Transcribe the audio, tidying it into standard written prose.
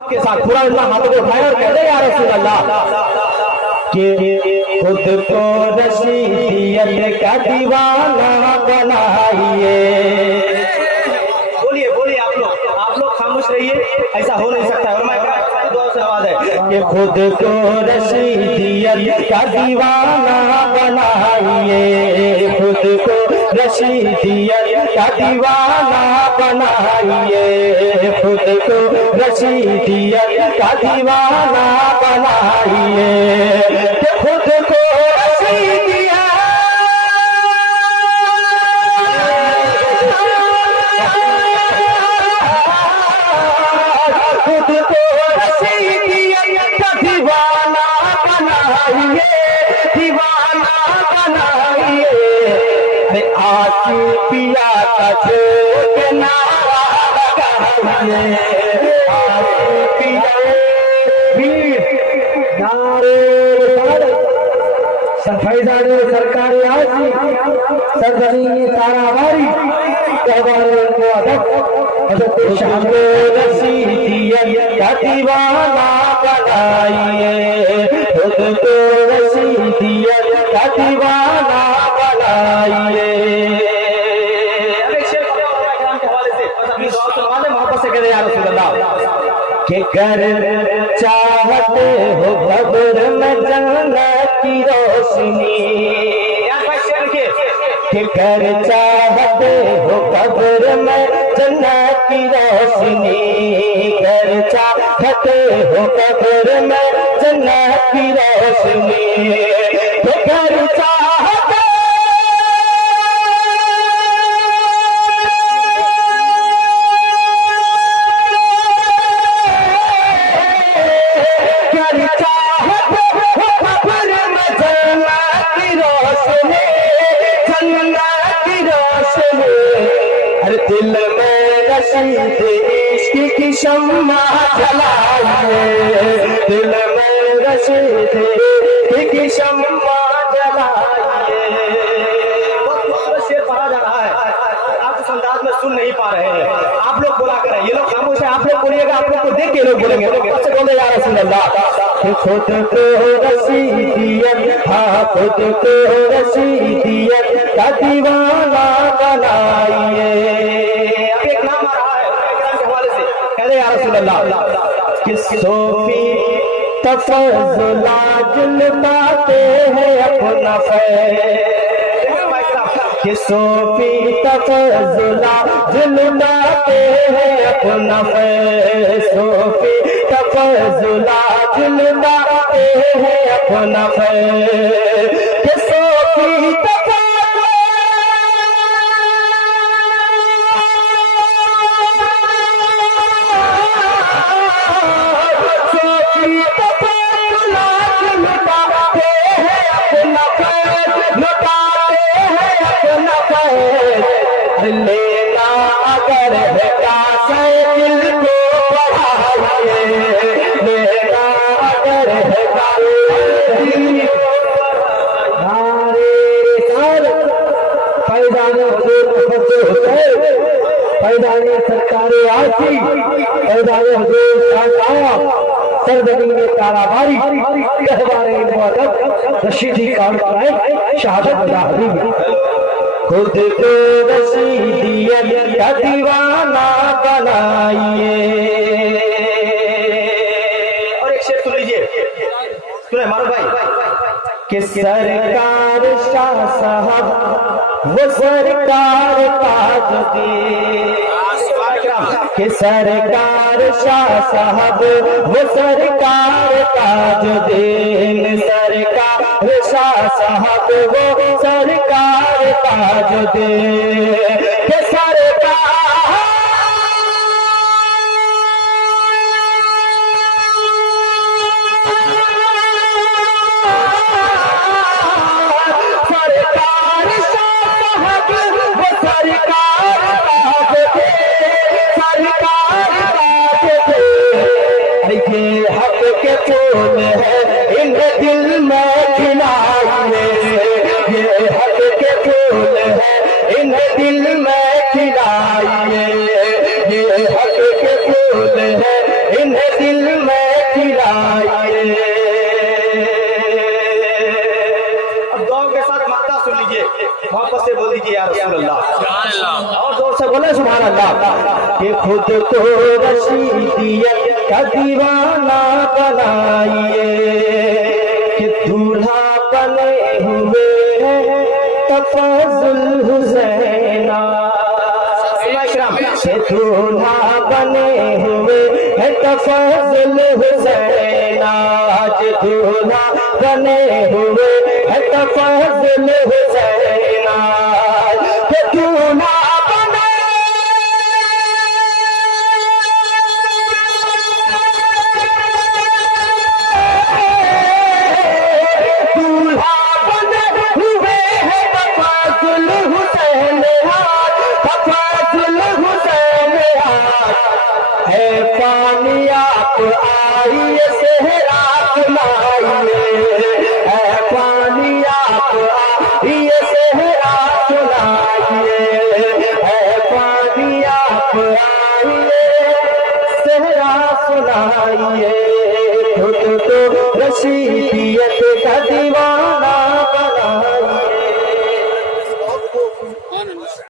के साथ पूरा अल्लाह हाथों को उठाया और कहते या रसूल अल्लाह कि खुद को रसीदियत का दीवाना बनाइए। बोलिए बोलिए आप लोग खामोश रहिए, ऐसा हो नहीं सकता है। और मैं दुआ से नवाज है कि खुद को रसीदियत का दीवाना बनाइए, खुद को रसीदियत का दीवाना बनाइए, खुद को रसीदियत का दीवाना बनाइए, खुद को रसीदियत खुद को रसीदियत का दीवाना बनाइए, दीवाना बनाइए। आकी पिया का झोंक नारा लगाइए, आकी पिया वीर नारे फैजाने सरकारी आजी सरजनी तारावारी रसीदियत का दीवाना बनाइए, खुद को रसीदियत का दीवाना बनाइए। मोहब्बत से कह रहे यार रसूल अल्लाह कि कर चाहते हो कब्र में जन्नत की रोशनी, कि कर चाहते हो कब्र में जन्नत की रोशनी, कर चाहते हो कब्र में जन्नत की रोशनी, कि कर चाहते दिल में रसीद इश्क की शम्मा जलाइए, दिल में रसीद इश्क की शम्मा जलाइए। बहुत शेर पढ़ा जा रहा है, आप इस अंदाज में सुन नहीं पा रहे हैं। आप लोग बोला करें, ये लोग खामोश है, आप लोग बोलिएगा, आप लोग को देख के लोग बोलेंगे। बोले या रसूल अल्लाह खुद को रसीदियत, हाँ खुद को रसीदियत का दीवाना बनाइए। अब एक नाम आ रहा है के हवाले से, कह दे या रसूल अल्लाह कि सोफी तफज़ुलाज लुटाते हैं अपना फैज़, कि सोफी तफज़ुलाज लुटाते हैं अपना फैज़, सोफी तफज़ुलाज लुटाते हैं अपना फैज़, कि सोफी लेना अगर है कासे दिल को बढ़ाइए, लेना अगर है कासे फैजाने सरकारी आजी फैजाने हुजूर सरजनी तारावारी कहवारे मुअद्दब रशीदी कारकुनाए शहादत हबीबी, खुद को रसीदियत का दीवाना बनाइए। और एक शेर सुन लीजिए, सुने मारो भाई कि सरकार शाह साहब वो सरकार ताजुद्दीन, कि सरकार शाह साहब वो सरकार ताजुद्दीन, सरकार शाह साहब वो सरकार ताजुद्दीन, कि सरकार हक के फूल है इन दिल में खिलाइए, ये हक के फूल है इन दिल में खिलाइए, ये हक के फूल है इन दिल खिलाइए। अब दो के साथ माता सुन लीजिए, वापस से बोल दीजिए या रसूल अल्लाह, और जोर से बोले सुभान अल्लाह। कि खुद को रशीदियत का दीवाना बनाइए, कि दूल्हा बने हुए हैं तफाजुल हुसैना, कि दूल्हा बने हुए हैं तफाजुल हुसैना, कि दूल्हा बने हुए हैं तफाजुल हुसैना, कि दूल्हा पानी आप आइए सेहरा सुनाइए, पानी आप आइए सेहरा सुनाइए, पानी आप आइए सेहरा सुनाइए। खुद तो रशीद